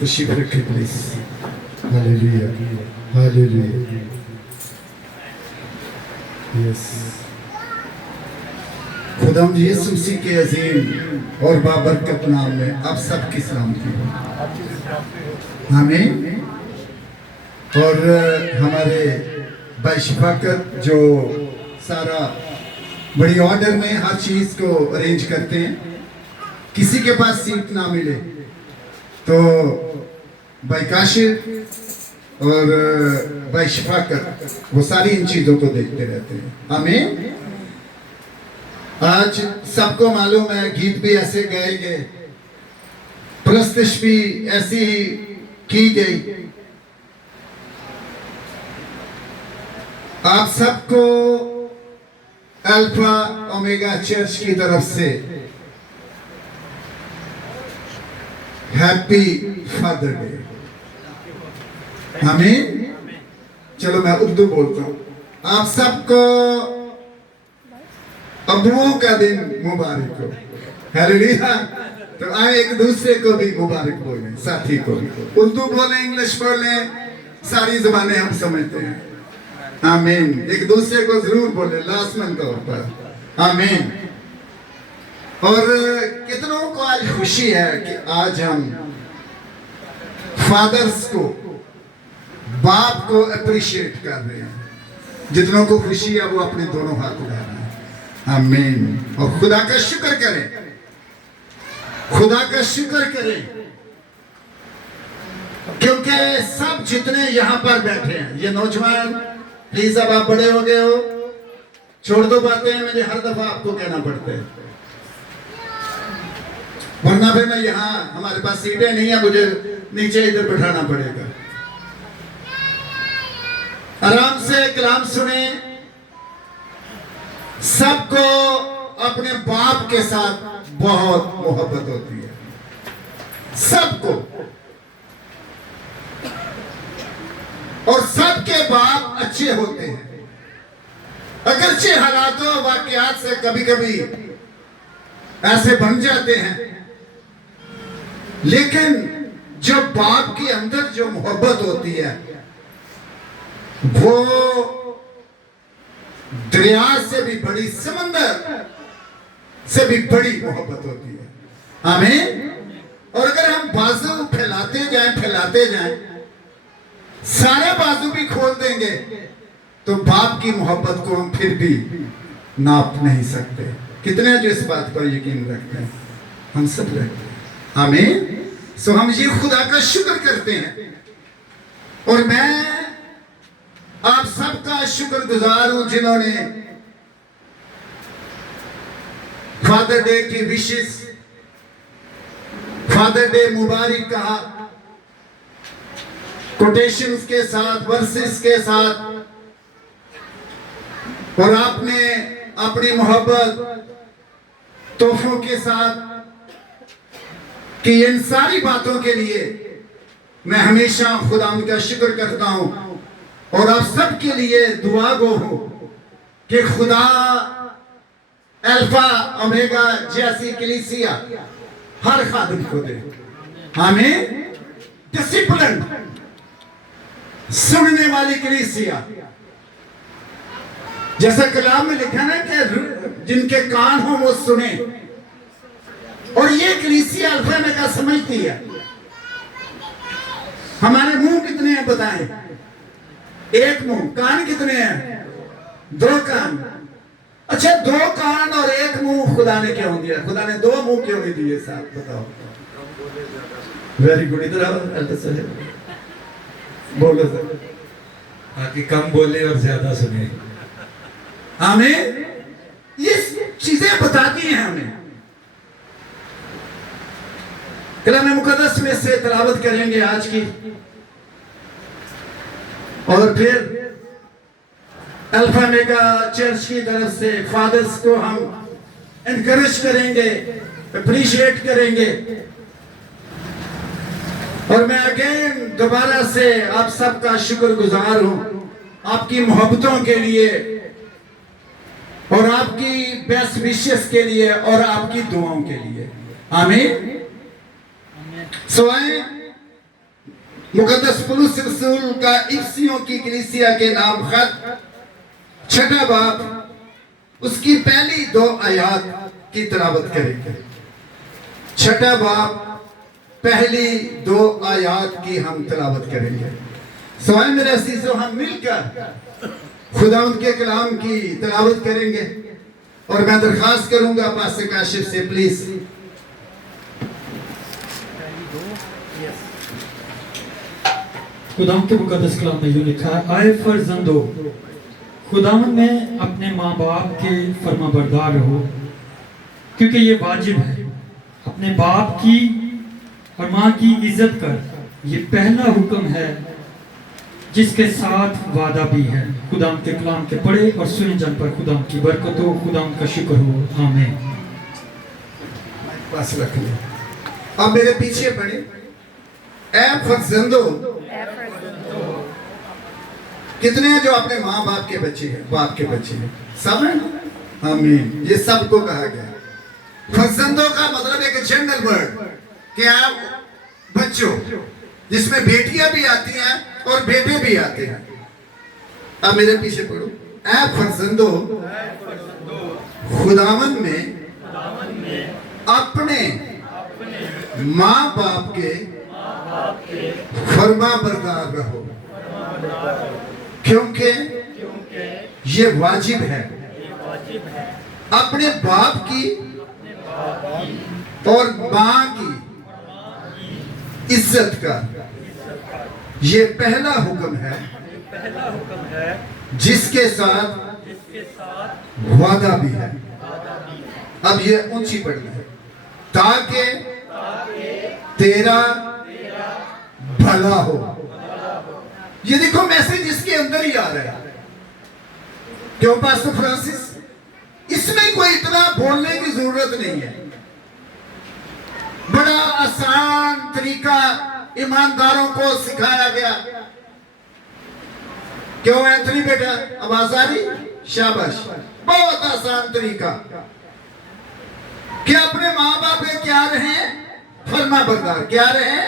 तशरीफ रखें please. Hallelujah hallelujah. Yes, खुदाम यीशु मसीह के अजीम और बाबरकत नाम में आप सबकी सलामती हो। आमीन। और हमारे भाई शफाकत जो सारा बड़ी ऑर्डर में हर चीज को अरेंज करते हैं, किसी के पास सीट ना मिले तो भाई काशिफ और भाई शफाकत वो सारी इन चीजों को देखते रहते हैं। आमीन। आज सबको मालूम है गीत भी ऐसे गाए गए, प्रस्तुति भी ऐसी ही की गई। आप सबको अल्फा ओमेगा चर्च की तरफ से हैप्पी फादर डे। आमीन। चलो मैं उर्दू बोलता हूँ। आप सबको अबुओं का दिन मुबारक हो। हालेलुया। तो आए एक दूसरे को भी मुबारक बोलें, साथी को भी। उर्दू बोले, इंग्लिश बोले, सारी जुबानें हम समझते हैं। आमीन। एक दूसरे को जरूर बोले लाजमन तौर पर। आमीन। और कितनों को आज खुशी है कि आज हम फादर्स को, बाप को अप्रिशिएट कर रहे हैं। जितनों को खुशी है वो अपने दोनों हाथ उठा रहे हैं। आमीन। और खुदा का शुक्र करें, खुदा का शुक्र करें, क्योंकि सब जितने यहां पर बैठे हैं, ये नौजवान, प्लीज अब आप बड़े हो गए हो, छोड़ दो बातें मुझे हर दफा आपको कहना पड़ता है, वरना फिर मैं यहाँ हमारे पास सीटें नहीं है, मुझे नीचे इधर बैठाना पड़ेगा। आराम से कलाम सुने। सबको अपने बाप के साथ बहुत मोहब्बत होती है, सबको। और सबके बाप अच्छे होते हैं, अगरचे हालातों वाकयात से कभी कभी ऐसे बन जाते हैं, लेकिन जो बाप के अंदर जो मोहब्बत होती है वो दरिया से भी बड़ी, समंदर से भी बड़ी मोहब्बत होती है। आमीन। और अगर हम बाजू फैलाते जाएं, सारे बाजू भी खोल देंगे तो बाप की मोहब्बत को हम फिर भी नाप नहीं सकते। कितने जो इस बात पर यकीन रखते हैं? हम सब रखते हैं। आमीन। सो हम ये खुदा का शुक्र करते हैं, और मैं आप सबका शुक्रगुजार हूं जिन्होंने फादर डे की विशेष, फादर डे मुबारक कहा, कोटेशंस के साथ, वर्सेस के साथ, और आपने अपनी मोहब्बत तोहफों के साथ कि इन सारी बातों के लिए मैं हमेशा खुदा का शुक्र करता हूं, और आप सब के लिए दुआ गो हूं कि खुदा अल्फा ओमेगा जैसी कलीसिया हर खादिम को दे। आमीन। डिसिप्लिन, सुनने वाली कलीसिया, जैसा कलाम में लिखा ना कि जिनके कान हो वो सुने, और ये कलीसिया अल्फा ओमेगा समझती है। हमारे मुंह कितने हैं बताएं? एक मुंह। कान कितने हैं? दो कान। अच्छा, दो कान और एक मुंह खुदा ने क्यों दिया? खुदा ने दो मुंह क्यों नहीं दिए साहब, बताओ। Very good. इधर आओ, बोलो सर। ताकि कम बोले और ज्यादा सुने। आमीन। ये चीजें बताती हैं हमें। कलाम मुकद्दस में से तिलावत करेंगे आज की, और फिर अल्फा ओमेगा चर्च की तरफ से फादर्स को हम एनकरेज करेंगे, अप्रिशिएट करेंगे। और मैं अगेन दोबारा से आप सबका शुक्रगुजार हूं, आपकी मोहब्बतों के लिए, और आपकी बेस्ट विशेस के लिए, और आपकी दुआओं के लिए। आमीन। सो आए मुकद्दस पौलुस रसूल का इफिसियों की कलीसिया के नाम खत 6 बाब उसकी पहली 2 आयत की तिलावत करेंगे। 6 बाब पहली 2 आयत की हम तिलावत करेंगे। सवाए मेरे अजीजों, हम मिलकर खुदा उनके कलाम की तिलावत करेंगे और मैं दरखास्त करूंगा पास्टर काशिफ से, प्लीज। खुदाम के मुकद्दस कलाम में यूं लिखा है, आए फर्जंदो, खुदाम में अपने माँ बाप के फर्माबरदार रहो, क्योंकि ये वाजिब है। अपने बाप की और माँ की इज्जत कर, ये पहला हुक्म है जिसके साथ वादा भी है। खुदाम के कलाम के पढ़े और सुने जन पर खुदाम की बरकत हो, खुदाम का शुक्र हो, आमीन। पास रख ले। अब मेरे पीछे पढ़े, ऐ फर्जंदो। कितने हैं जो अपने माँ बाप के बच्चे हैं, बाप के बच्चे हैं? सब हैं ना? आमीन। ये सबको कहा गया। फर्जंदो का मतलब एक जनरल वर्ड कि आप बच्चों, जिसमें बेटियां भी आती हैं और बेटे भी आते हैं। अब मेरे पीछे पढ़ो, ऐ फर्जंदो, खुदावन में अपने माँ बाप के फर्मा बरदार रहो, क्योंकि ये वाजिब है। अपने बाप की और माँ की इज्जत का ये पहला हुक्म है, जिसके साथ वादा भी है। अब ये ऊंची पढ़ना है, ताकि तेरा भला हो। ये देखो मैसेज इसके अंदर ही आ रहा है। क्यों पास्टर फ्रांसिस? इसमें कोई इतना बोलने की जरूरत नहीं है। बड़ा आसान तरीका ईमानदारों को सिखाया गया। क्यों एंथनी बेटा, आवाज आ रही? शाबाश। बहुत आसान तरीका कि अपने माँ बाप के क्या रहे, फर्मा बरदार। क्या रहे?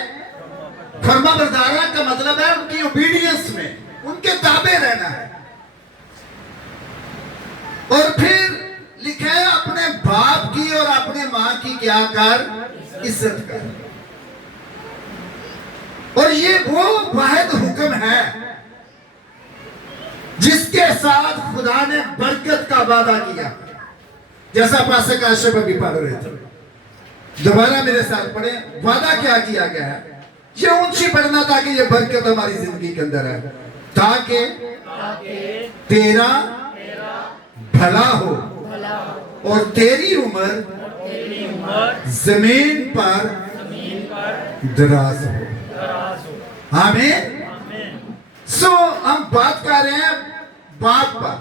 फर्मा बरदार का मतलब है उनकी ओबीडियंस में, उनके ताबे रहना है। और फिर लिखा है अपने बाप की और अपने माँ की क्या कर? इज्जत कर। और ये वो वाहिद हुक्म है जिसके साथ खुदा ने बरकत का वादा किया, जैसा पास्टर काशिफ अभी पढ़ रहे थे। दोबारा मेरे साथ पढ़े, वादा क्या किया गया है? ये ऊंची पढ़ना ताकि ये बरकत हमारी जिंदगी के अंदर है, ताकि तेरा भला हो और तेरी उम्र जमीन पर दराज हो। आमीन। सो हम बात कर रहे हैं बाप पर,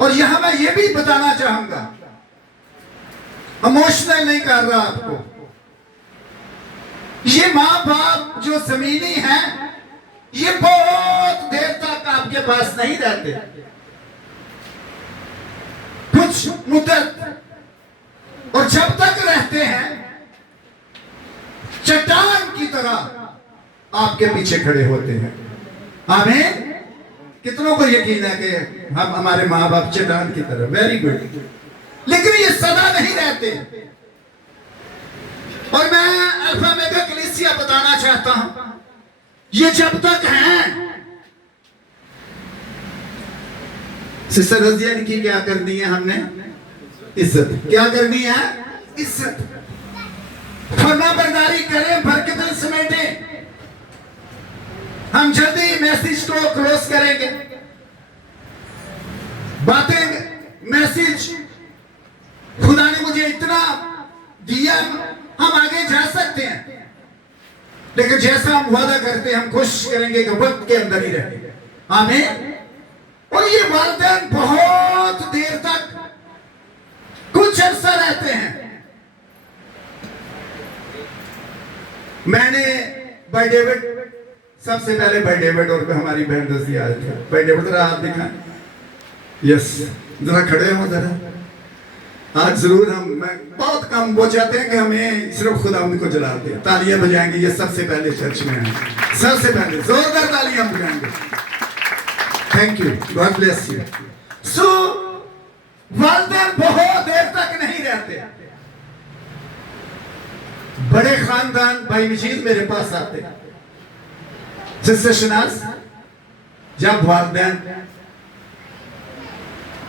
और यहां मैं ये भी बताना चाहूंगा, इमोशनल नहीं कर रहा आपको, ये माँ बाप जो जमीनी है ये बहुत देर तक आपके पास नहीं रहते। कुछ मुद्दत, और जब तक रहते हैं चट्टान की तरह आपके पीछे खड़े होते हैं। आमीन। कितनों को यकीन है कि हम हमारे माँ बाप चट्टान की तरह? Very good. लेकिन ये सदा नहीं रहते। और मैं अल्फा मेगा कलीसिया बताना चाहता हूं, ये जब तक हैं। सिस्टर रजिया की क्या करनी है हमने? इज्जत। क्या करनी है? इज्जत। फर्मा बरदारी करें, बरकत समेटे। हम जल्दी मैसेज को क्लोज करेंगे। बातें, मैसेज खुदा ने मुझे इतना दिया, हम आगे जा सकते हैं, लेकिन जैसा हम वादा करते हैं हम कोशिश करेंगे कि वक्त के अंदर ही रहेंगे। आमीन। और ये वालिदैन बहुत देर तक कुछ अर्सा रहते हैं। मैंने भाई डेविड, सबसे पहले भाई डेविड और हमारी बहन दोस्ती आए थे। भाई डेविड जरा हाथ दिखा। यस, जरा खड़े हो जरा। आज जरूर मैं बहुत कम वो चाहते हैं कि हमें सिर्फ खुदा उनको जला दे। तालियां बजाएंगे, ये सबसे पहले चर्च में है, सबसे पहले जोरदार तालियां बजाएंगे। Thank you, God bless you. So वालिदैन बहुत देर तक नहीं रहते। बड़े खानदान भाई मजीद मेरे पास आते, सिस्टर शनाज, जब वालिदैन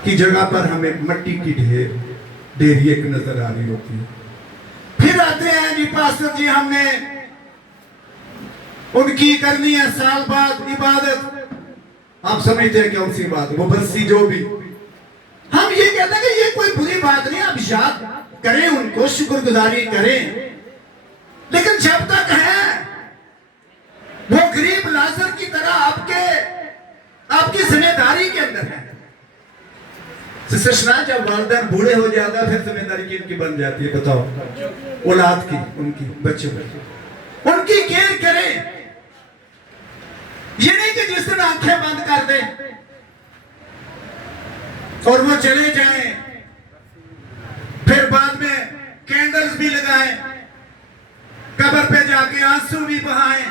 की जगह पर हमें मट्टी की ढेरी एक नजर आ रही होती है, फिर आते हैं जी पास्टर जी हमने उनकी करनी है साल बाद इबादत। आप समझते हैं कौन सी बात, वो बरसी जो भी, हम ये कहते हैं कि ये कोई बुरी बात नहीं, आप याद करें उनको, शुक्रगुजारी करें, लेकिन जब तक है वो गरीब लाजर की तरह आपकी जिम्मेदारी के अंदर है। सिस्टर, जब वालिदैन बूढ़े हो जाता है फिर जिम्मेदारी किनकी बन जाती है बताओ? औलाद की, उनकी बच्चों की, उनकी केयर करें। ये नहीं कि जिस दिन आंखें बंद कर दें और वो चले जाएं, फिर बाद में कैंडल्स भी लगाएं, कब्र पे जाके आंसू भी बहाएं,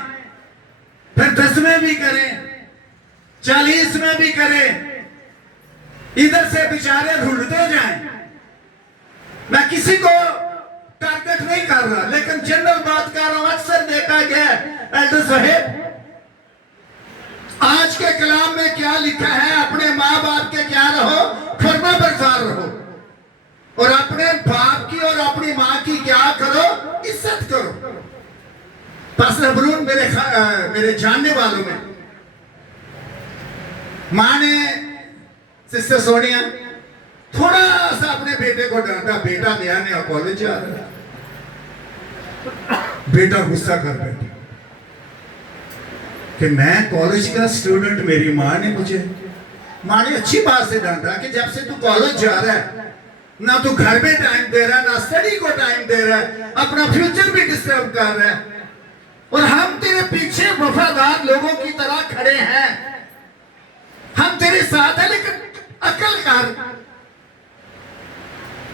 फिर 10वें भी करें, 40वें भी करें, इधर से बेचारे ढूंढते जाएं। मैं किसी को टारगेट नहीं कर रहा, लेकिन जनरल बात कर रहा हूं। अक्सर देखा गया एल्डर साहब, आज के कलाम में क्या लिखा है, अपने माँ बाप के क्या रहो, फरमा बरदार रहो, और अपने बाप की और अपनी माँ की क्या करो, इज्जत करो। पास्टर बलून मेरे जानने वालों में माँ ने, सिस्टर सोनिया, थोड़ा सा अपने बेटे को डांटा, बेटा नया नया कॉलेज जा रहा है, बेटा गुस्सा कर बैठा कि मैं कॉलेज का स्टूडेंट, मेरी माँ ने अच्छी बात से डांटा कि जब से तू कॉलेज जा रहा है, ना तू घर में टाइम दे रहा है, ना स्टडी को टाइम दे रहा है, अपना फ्यूचर भी डिस्टर्ब कर रहा है, और हम तेरे पीछे वफादार लोगों की तरह खड़े हैं, हम तेरे साथ हैं, लेकिन अकल कर।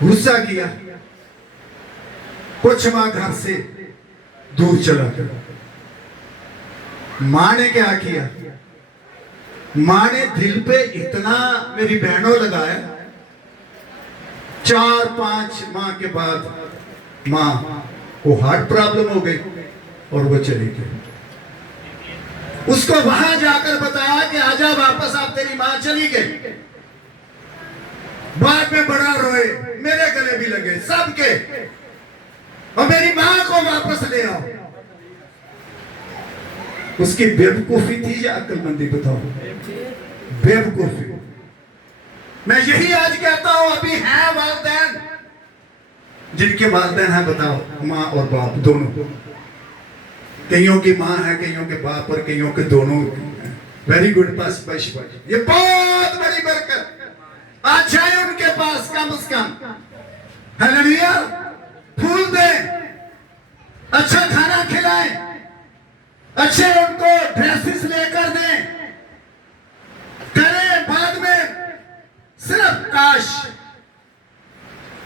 गुस्सा किया, कुछ मां घर से दूर चला गया। मां ने क्या किया, मां ने दिल पे इतना मेरी बहनों लगाया। 4-5 माह के बाद मां को हार्ट प्रॉब्लम हो गई और वो चली गई। उसको वहां जाकर बताया कि आजा वापस, आप तेरी मां चली गई। बाद में बड़ा रोए, मेरे गले भी लगे सबके, और मेरी मां को वापस ले आओ। उसकी बेवकूफी थी या अक्लमंदी बताओ? बेवकूफी। मैं यही आज कहता हूं, अभी है वालिदैन, जिनके वालिदैन हैं बताओ, मां और बाप दोनों। कईयों की मां है, कईयों के बाप, और कईयों के दोनों। वेरी गुड पास, ये बहुत बड़ी बरकत। आज जाए उनके पास कम से कम, हालेलुया, फूल दें, अच्छा खाना खिलाएं, अच्छे उनको ड्रेसेस लेकर दें, करें। बाद में सिर्फ काश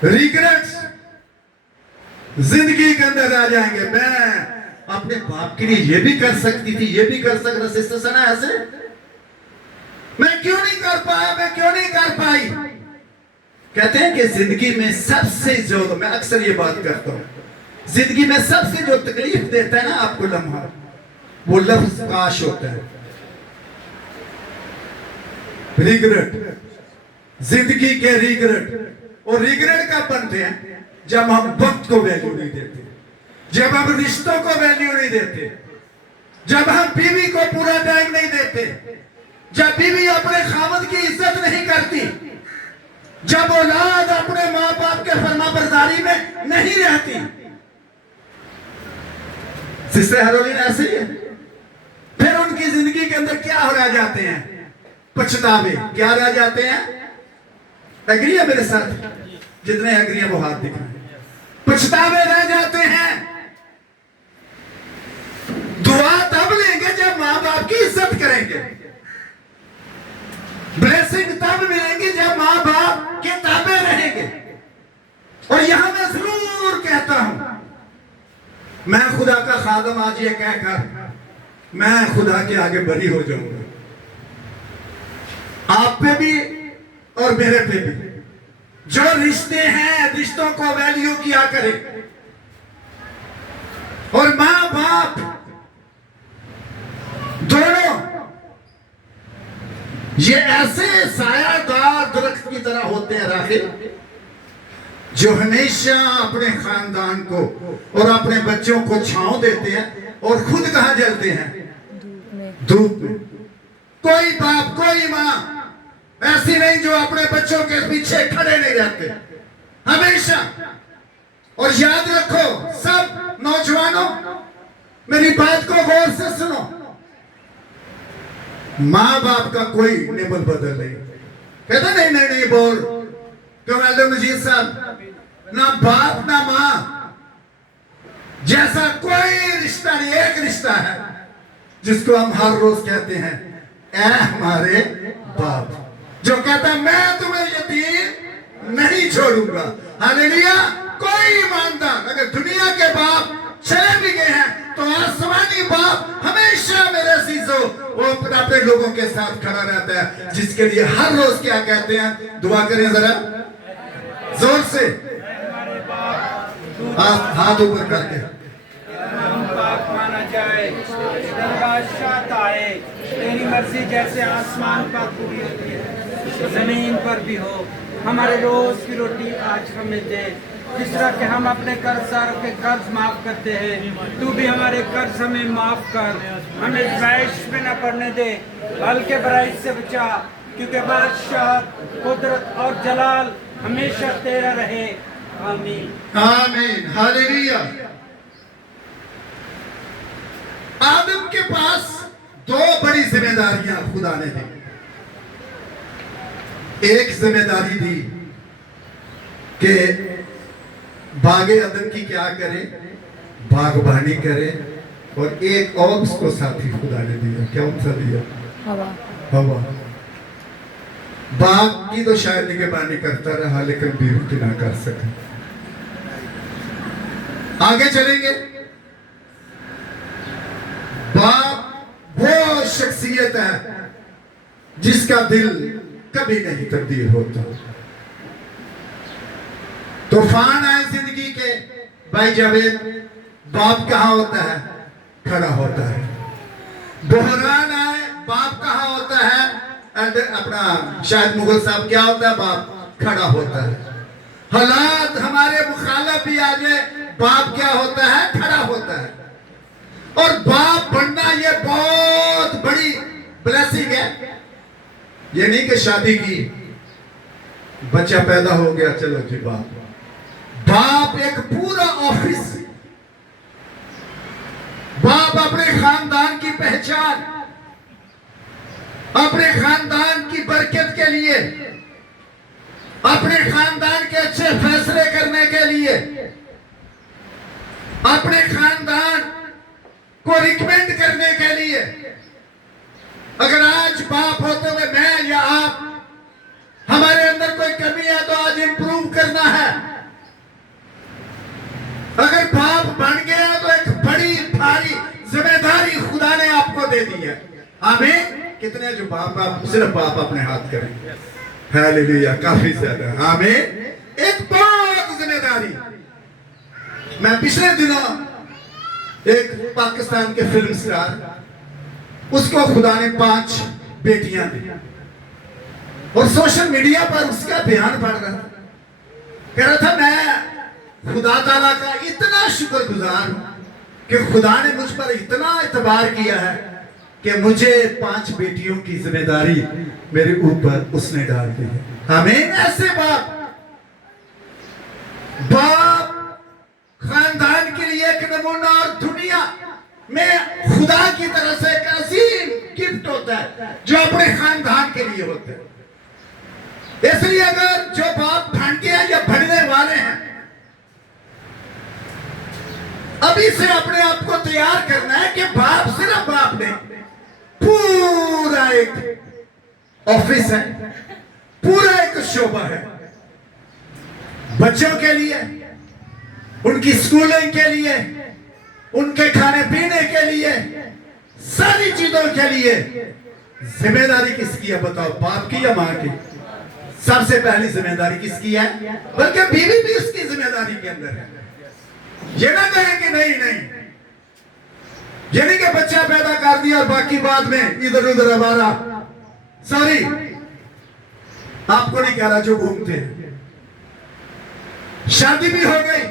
रिग्रेट्स जिंदगी के अंदर आ जाएंगे, मैं अपने बाप के लिए ये भी कर सकती थी, ये भी कर सकता। सिस्टर सना ऐसे, मैं क्यों नहीं कर पाया, मैं क्यों नहीं कर पाई। कहते हैं कि जिंदगी में सबसे जो, मैं अक्सर ये बात करता हूं, जिंदगी में सबसे जो तकलीफ देता है ना आपको लम्हा, वो लफ्ज काश होता है। रिग्रेट, जिंदगी के रिग्रेट। और रिग्रेट कब बनते हैं? जब हम वक्त को वैल्यू नहीं देते, जब हम रिश्तों को वैल्यू नहीं देते, जब हम बीवी को पूरा टाइम नहीं देते, जब बीवी अपने खामद की इज्जत नहीं करती, जब औलाद अपने माँ बाप के फरमाबरदारी में नहीं रहती। सिस्टर हेरोइन ऐसे ही है। फिर उनकी जिंदगी के अंदर क्या रह जाते हैं? पछतावे। क्या रह जाते हैं? एग्री है मेरे साथ? जितने एग्री है वो हाथ दिखाएं। पछतावे रह जाते हैं। दुआ तब लेंगे जब माँ बाप की इज्जत करेंगे। ब्लेसिंग तब मिलेंगी जब माँ बाप के ताबे रहेंगे। मैं खुदा का खादम आज ये कहकर मैं खुदा के आगे बरी हो जाऊंगा, आप पे भी और मेरे पे भी। जो रिश्ते हैं, रिश्तों को वैल्यू किया करें। और मां बाप दोनों ये ऐसे सायादार दरख्त की तरह होते हैं राहिल, जो हमेशा अपने खानदान को और अपने बच्चों को छांव देते हैं और खुद कहां जलते हैं? धूप में। कोई बाप कोई मां ऐसी नहीं जो अपने बच्चों के पीछे खड़े नहीं रहते, हमेशा। और याद रखो सब नौजवानों, मेरी बात को गौर से सुनो, मां बाप का कोई निबल बदल नहीं। कहते नहीं नहीं नहीं बोल क्यों मजीद साहब, ना बाप ना मां जैसा कोई रिश्ता नहीं। एक रिश्ता है जिसको हम हर रोज कहते हैं, ऐ हमारे बाप, जो कहता मैं तुम्हें यतीम नहीं छोड़ूंगा। हालेलुया। कोई ईमानदार अगर दुनिया के बाप चले भी गए हैं तो आसमानी बाप हमेशा मेरे अजीजों वो अपने लोगों के साथ खड़ा रहता है, जिसके लिए हर रोज क्या कहते हैं? दुआ करें जरा जोर से, हाथ ऊपर करके। पाक माना जाए, तेरी बादशाहत आए, तेरी मर्जी जैसे आसमान पर पूरी होती है जमीन पर भी हो। हमारे रोज की रोटी आज हमें दे, जिस तरह के हम अपने कर्जदारों के कर्ज माफ करते हैं, तू भी हमारे कर्ज हमें माफ कर। हमें ख्वाहिश में न पड़ने दे, बल्कि बुराई से बचा, क्योंकि बादशाह, कुदरत और जलाल हमेशा तेरा रहे। आमीन आमीन। हालेलुया। आदम के पास दो बड़ी जिम्मेदारियां खुदा ने दी। एक जिम्मेदारी दी कि बागे अदन की क्या करे? बागबानी करे। और एक और उसको साथी खुदा ने दिया। क्या सा दिया? हवा। बाग की तो शायद निगहबानी करता रहा, लेकिन बीवी की ना कर सका। आगे चलेंगे। बाप वो शख्सियत है जिसका दिल कभी नहीं तब्दील होता। तूफान आए जिंदगी के, भाई जावेद, बाप कहां होता है? खड़ा होता है। बहरान आए, बाप कहां होता है? अपना शायद मुगल साहब क्या होता है? बाप खड़ा होता है। हालात हमारे मुखालिफ भी आ जाए, बाप क्या होता है? खड़ा होता है। और बाप बनना ये बहुत बड़ी ब्लेसिंग है। ये नहीं कि शादी की, बच्चा पैदा हो गया, चलो जी बाप। बाप एक पूरा ऑफिस। बाप अपने खानदान की पहचान, अपने खानदान की बरकत के लिए, अपने खानदान के अच्छे फैसले करने के लिए, अपने खानदान को रिकमेंड करने के लिए। अगर आज बाप होते हुए मैं या आप, हमारे अंदर कोई कमी है तो आज इंप्रूव करना है। अगर बाप बन गया तो एक बड़ी भारी जिम्मेदारी खुदा ने आपको दे दी है। आमीन। कितने जो बाप सिर्फ बाप अपने हाथ करें? हालेलुया। काफी ज्यादा। आमीन। एक बहुत जिम्मेदारी। मैं पिछले दिनों एक पाकिस्तान के फिल्म स्टार, उसको खुदा ने 5 बेटियां दी, और सोशल मीडिया पर उसका बयान पढ़ रहा था। कह रहा था मैं खुदा ताला का इतना शुक्रगुजार हूं कि खुदा ने मुझ पर इतना इतबार किया है कि मुझे 5 बेटियों की जिम्मेदारी मेरे ऊपर उसने डाल दी है। आमीन। ऐसे बाप खानदान के लिए एक नमूना, और दुनिया में खुदा की तरफ से एक अजीम गिफ्ट होता है जो अपने खानदान के लिए होता है। इसलिए अगर जो बाप बन गया या बनने वाले हैं, अभी से अपने आप को तैयार करना है कि बाप सिर्फ बाप नहीं, पूरा एक ऑफिस है, पूरा एक शोभा है। बच्चों के लिए, उनकी स्कूलिंग के लिए, उनके खाने पीने के लिए, सारी चीजों के लिए जिम्मेदारी किसकी है बताओ? बाप की या माँ की? सबसे पहली जिम्मेदारी किसकी है? बल्कि बीवी भी उसकी जिम्मेदारी के अंदर है। ये ना कहें कि नहीं नहीं, ये नहीं कि बच्चा पैदा कर दिया और बाकी बाद में इधर उधर हमारा, सॉरी आपको नहीं कह रहा जो घूमते हैं, शादी भी हो गई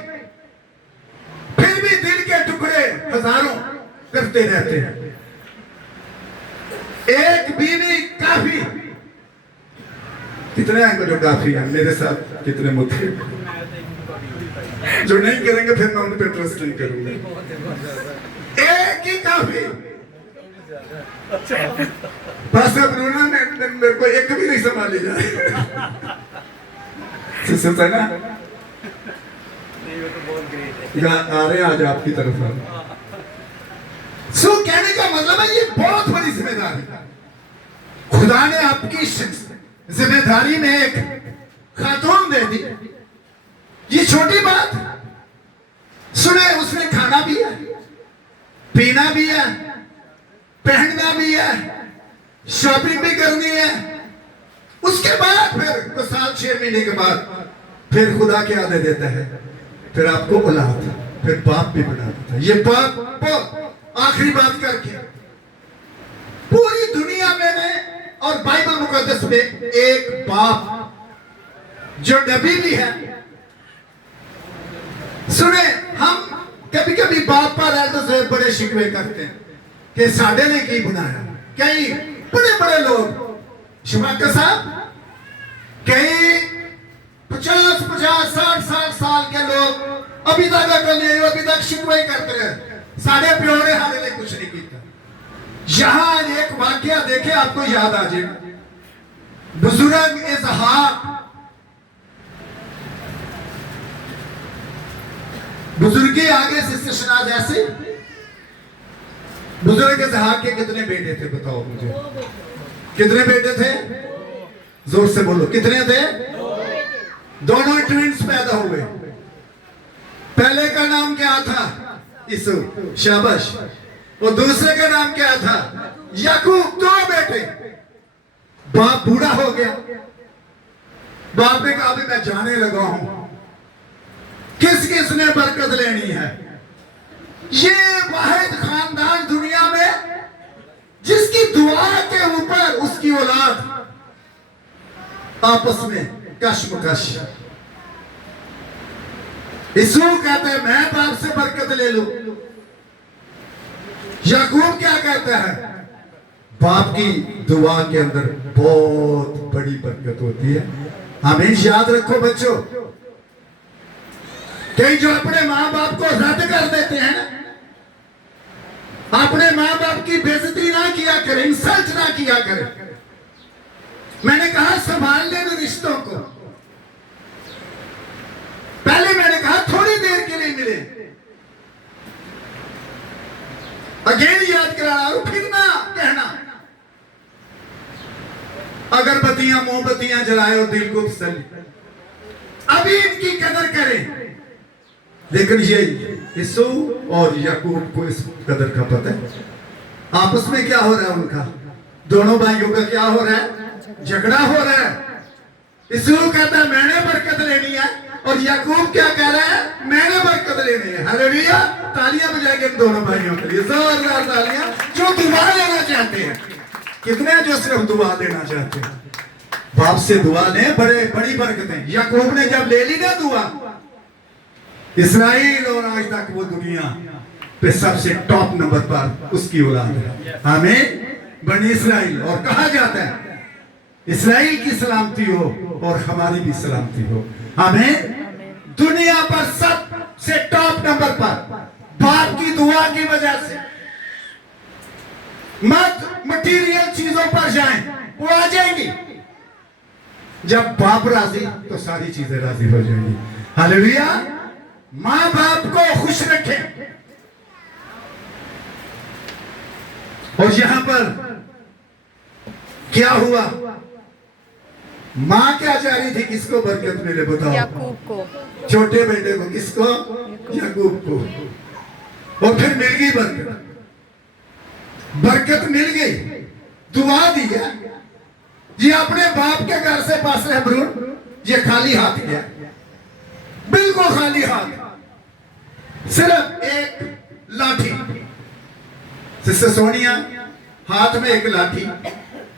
फिर भी दिल के टुकड़े हजारों करते रहते हैं। एक बीवी काफी। कितने हैं जो काफी है? मेरे साथ कितने मुद्दे? जो नहीं करेंगे फिर मैं उन पर ट्रस्ट नहीं करूंगा। एक ही काफी। बस अब रोना मेरे को एक भी नहीं संभाली जाए। है ना? आ रहे आज आपकी तरफ सो कहने का मतलब है ये बहुत बड़ी जिम्मेदारी है। खुदा ने आपकी जिम्मेदारी में एक खातून दे दी। ये छोटी बात सुने, उसने खाना भी है, पीना भी है, पहनना भी है, शॉपिंग भी करनी है। उसके बाद फिर तो साल 6 महीने के बाद फिर खुदा क्या दे देता है? फिर आपको औलाद, फिर बाप भी बना देता है। ये बाप आखिरी बात करके पूरी दुनिया में ने और बाइबल मुकद्दस में एक बाप जो नबी भी है। सुने, हम कभी कभी बाप पर रहते से बड़े शिकवे करते हैं कि साडे ने की बनाया। कई बड़े बड़े लोग, शुमाका साहब, कई 50, 60 साल के लोग अभी तक अभी तक शिकवे करते रहे, साढ़े प्यो ने हमारे लिए कुछ नहीं किया। यहां एक वाक्य देखे आपको याद आ जाएगा। बुजुर्ग इसहाक, बुजुर्गी आगे से शनाज ऐसे। बुजुर्ग इसहाक के कितने बेटे थे बताओ मुझे? कितने बेटे थे? जोर से बोलो, कितने थे? दोनों ट्विंस पैदा हुए। पहले का नाम क्या था? इसू, शाबाश। और दूसरे का नाम क्या था? याकूब। 2 बेटे। बाप बूढ़ा हो गया। बाप ने कहा मैं जाने लगा हूं, किस किस ने बरकत लेनी है? ये वाहिद खानदान दुनिया में जिसकी दुआ के ऊपर उसकी औलाद आपस में कशमकश। इसू कहते हैं मैं बाप से बरकत ले लूं। याकूब क्या कहता है? बाप की दुआ के अंदर बहुत बड़ी बरकत होती है। हमें याद रखो बच्चों, कई जो अपने माँ बाप को रद्द कर देते हैं, अपने माँ बाप की बेइज्जती ना किया करें, इंसल्ट ना किया करें। मैंने कहा संभाल लेना रिश्तों को। पहले मैंने कहा थोड़ी देर के लिए मिले, अगेन याद करा रहा हूं, फिर ना कहना अगरबत्तियां मोमबत्तियां जलाए और दिल को तसल्ली, अभी इनकी कदर करें। लेकिन ये यीशु और याकूब को इस कदर का पता है। आपस में क्या हो रहा है उनका? दोनों भाइयों का क्या हो रहा है? झगड़ा हो रहा है। यीशु कहता है मैंने बरकत लेनी है, और याकूब क्या कह रहा है? मैंने बरकत लेनी है। हालेलुया! तालियां बजाएंगे इन दोनों भाइयों के लिए, जोरदार तालियां, जो दुआ लेना चाहते हैं। कितने जो सिर्फ दुआ देना चाहते हैं? बाप से दुआ लें, बड़ी बरकतें। याकूब ने जब ले ली ना दुआ, इस्राइल और आज तक वो दुनिया पे सबसे टॉप नंबर पर उसकी औलाद है। हमें बनी इस्राइल, और कहा जाता है इस्राइल की सलामती हो और हमारी भी सलामती हो। हमें दुनिया पर सबसे टॉप नंबर पर बाप की दुआ की वजह से। मत मटीरियल चीजों पर जाएं, वो आ जाएंगी। जब बाप राजी तो सारी चीजें राजी हो जाएंगी। हालेलुया! माँ बाप को खुश रखें। और यहां पर क्या हुआ? माँ क्या चाह रही थी? किसको बरकत मिले बताओ? याकूब को। छोटे बेटे को। किसको? याकूब को। और फिर मिल गई बरकत, बरकत मिल गई, दुआ दिया। ये अपने बाप के घर से पास हेब्रोन ये खाली हाथ गया, बिल्कुल खाली हाथ, सिर्फ एक लाठी। सिस्टर सोनिया हाथ में एक लाठी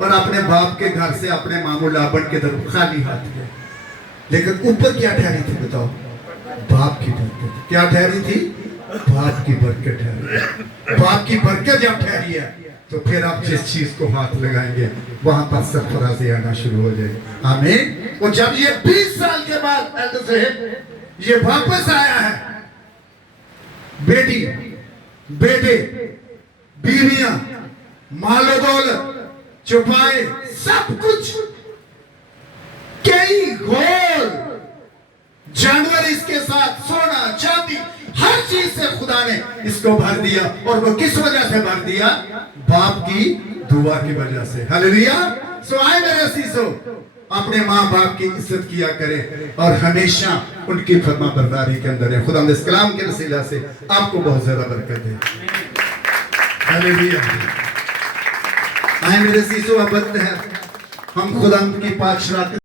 और अपने बाप के घर से अपने मामू लाबन के तरफ खाली हाथ गया। लेकिन ऊपर क्या ठहरी थी बताओ? बाप की बरकत। क्या ठहरी थी? बाप की बरकत ठहरी। बाप की बरकत जब ठहरी है तो फिर आप जिस चीज को हाथ लगाएंगे वहां पर सरफराजी आना शुरू हो जाएगी। आमीन। और जब ये 20 साल के बाद एल्डर साहब ये वापस आया है, बेटी, बेटे, बीवियां, मालो दौलत, चुपाए, सब कुछ, कई गोल जानवर इसके साथ, सोना चांदी, हर चीज से खुदा ने इसको भर दिया। और वो किस वजह से भर दिया? बाप की दुआ की वजह से। हालेलुया। सो आए मेरे सीसो, अपने माँ बाप की इज्जत किया करें और हमेशा उनकी फरमा बरदारी के अंदर है। खुदा इस कलाम के वसीला से आपको बहुत ज्यादा बरकत है। हालेलुया। आए मेरे सीसो, अब है हम खुदा की पाक शराकत